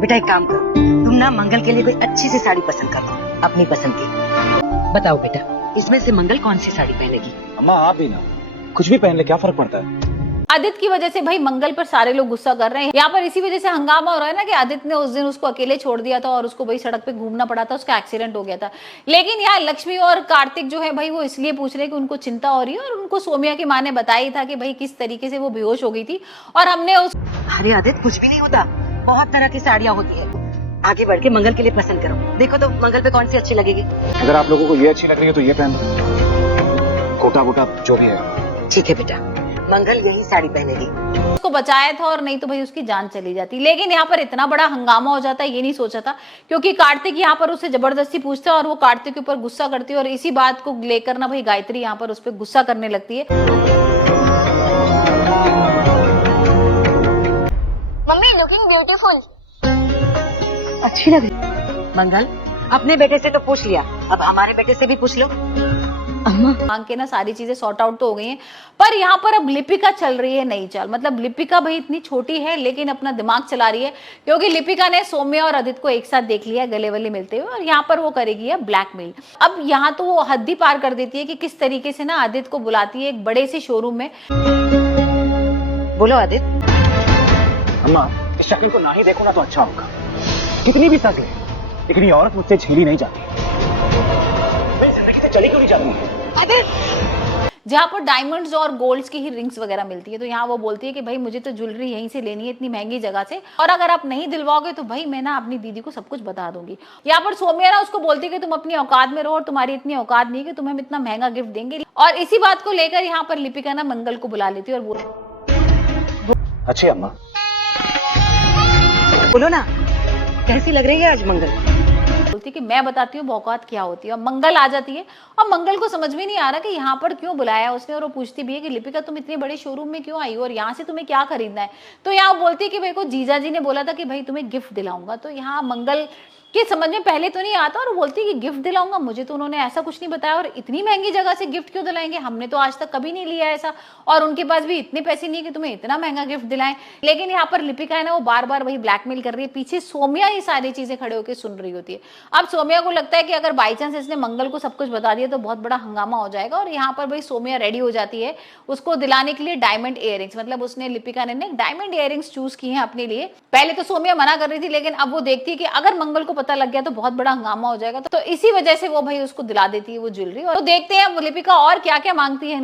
बेटा एक काम करो, तुम ना मंगल के लिए कोई अच्छी सी साड़ी पसंद कर दो, अपनी पसंद की। बताओ बेटा, इसमें से मंगल कौन सी साड़ी पहनेगी? अम्मा आप भी ना, कुछ भी पहन ले, क्या फर्क पड़ता है। आदित्य की वजह से भाई मंगल पर सारे लोग गुस्सा कर रहे हैं। यहाँ पर इसी वजह से हंगामा हो रहा है ना कि आदित्य ने उस दिन उसको अकेले छोड़ दिया था और उसको भाई सड़क पे घूमना पड़ा था, उसका एक्सीडेंट हो गया था। लेकिन यहाँ लक्ष्मी और कार्तिक जो है भाई वो इसलिए पूछ रहे हैं कि उनको चिंता हो रही है, और उनको सोमिया की माँ ने बताया था कि भाई किस तरीके से वो बेहोश हो गई थी, और हमने उस अरे आदित्य कुछ भी नहीं होता, बहुत तरह की साड़ियाँ होती है। आगे बढ़ के मंगल के लिए पसंद करो, देखो तो मंगल पे कौन सी अच्छी लगेगी। अगर आप लोगों को ये अच्छी लग रही है तो ये पहन लो, कोटा वोटा जो भी है। ठीक है बेटा, मंगल यही साड़ी पहनेगी। उसको बचाया था, और नहीं तो भाई उसकी जान चली जाती। लेकिन यहाँ पर इतना बड़ा हंगामा हो जाता है ये नहीं सोचा था, क्योंकि कार्तिक यहाँ पर उससे जबरदस्ती पूछता है और वो कार्तिक के ऊपर गुस्सा करती है, और इसी बात को लेकर ना भाई गायत्री यहाँ पर उस पर गुस्सा करने लगती है। Mummy looking beautiful. अच्छी लग रही। मंगल अपने बेटे से तो पूछ लिया, अब हमारे बेटे से भी पूछ लो। अम्मा मांग के ना सारी चीजें सॉर्ट आउट तो हो गई हैं, पर यहाँ पर अब लिपिका चल रही है नई चाल। मतलब लिपिका भाई इतनी छोटी है लेकिन अपना दिमाग चला रही है, क्योंकि लिपिका ने सौम्या और आदित्य को एक साथ देख लिया गले वले मिलते हुए, और यहाँ पर वो करेगी है ब्लैकमेल। अब यहाँ तो वो हद ही पार कर देती है कि किस तरीके से ना आदित्य को बुलाती है एक बड़े से शोरूम में। बोलो आदित्य। अम्मा इस शक्ल को ना ही देखो ना तो अच्छा होगा। कितनी भी सज ले, लेकिन ये औरत मुझसे झेली नहीं जाती, मेरी जिंदगी से चली क्यों नहीं जाती। जहाँ पर डायमंड्स और गोल्ड्स की ही रिंग्स वगैरह मिलती है, तो यहाँ वो बोलती है कि भाई मुझे तो ज्वेलरी यहीं से लेनी है इतनी महंगी जगह से, और अगर आप नहीं दिलवाओगे तो भाई मैं ना अपनी दीदी को सब कुछ बता दूंगी। यहाँ पर सौम्या ना उसको बोलती है कि तुम अपनी औकात में रहो, और तुम्हारी इतनी औकात नहीं कि तुम्हें इतना महंगा गिफ्ट देंगे। और इसी बात को लेकर यहाँ पर लिपिका ना मंगल को बुला लेती है और अच्छी अम्मा, बोलो ना कैसी लग रही है आज मंगल? बोलती कि मैं बताती हूँ औकात क्या होती है। और मंगल आ जाती है, और मंगल को समझ में नहीं आ रहा कि यहाँ पर क्यों बुलाया उसने, और वो पूछती भी है कि लिपिका तुम इतने बड़े शोरूम में क्यों आई हो और यहाँ से तुम्हें क्या खरीदना है। तो यहाँ बोलती है कि भाई को जीजा जी ने बोला था कि भाई तुम्हें गिफ्ट दिलाऊंगा। तो यहाँ मंगल के समझ में पहले तो नहीं आता, और वो बोलती है कि गिफ्ट दिलाऊंगा, मुझे तो उन्होंने ऐसा कुछ नहीं बताया, और इतनी महंगी जगह से गिफ्ट क्यों दिलाएंगे, हमने तो आज तक कभी नहीं लिया ऐसा, और उनके पास भी इतने पैसे नहीं कि तुम्हें इतना महंगा गिफ्ट दिलाएं। लेकिन यहाँ पर लिपिका है ना वो बार बार वही ब्लैकमेल कर रही है, पीछे सौम्या ये सारी चीजें खड़े होकर सुन रही होती है। अब सौम्या को लगता है कि अगर बाई चांस इसने मंगल को सब कुछ बता दिया तो बहुत बड़ा हंगामा हो जाएगा, और यहाँ पर भाई सौम्या रेडी हो जाती है उसको दिलाने के लिए डायमंड इयररिंग्स। मतलब उसने लिपिका ने डायमंड इयररिंग्स चूज की हैं अपने लिए। पहले तो सौम्या मना कर रही थी, लेकिन अब वो देखती है कि अगर मंगल को पता लग गया तो बहुत बड़ा हंगामा हो जाएगा, तो इसी वजह से वो भाई उसको दिला देती है वो ज्वेलरी। और तो देखते हैं लिपिका और क्या क्या मांगती है।